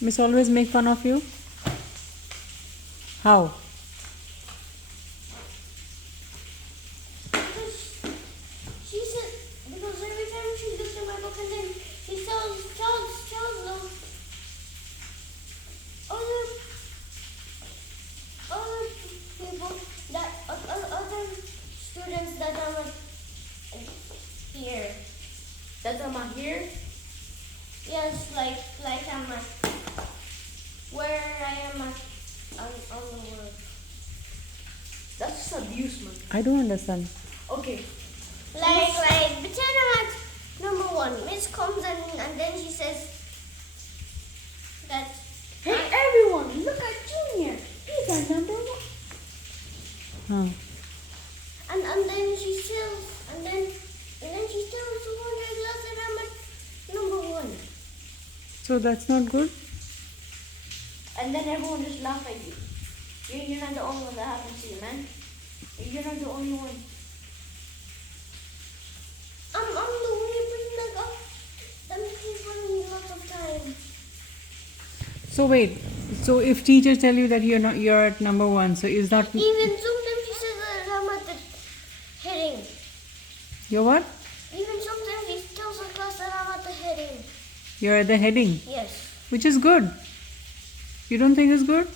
Miss always make fun of you? How? Because she said, because every time she looks at my book and then she tells them other people that other students that are not here. That I'm not here. Yes, like I'm at where I am at on the world. That's just abuse, man. I don't understand. Okay. Like pretend I'm at number one. Miss comes and then she says that Hey everyone, look at Junior. He's our number one. Huh. and then she tells the whole entire class that I'm at number one. So that's not good? And then everyone just laugh at you. You're not the only one that happens to you, man. You're not the only one. I'm the only person that got them people lots of time. So wait. So if teachers tell you that you're at number one, so is that Even sometimes she says that I'm at the heading. you're what? Even sometimes she tells the class that I'm at the heading. You're at the heading, Yes. which is good. You don't think it's good?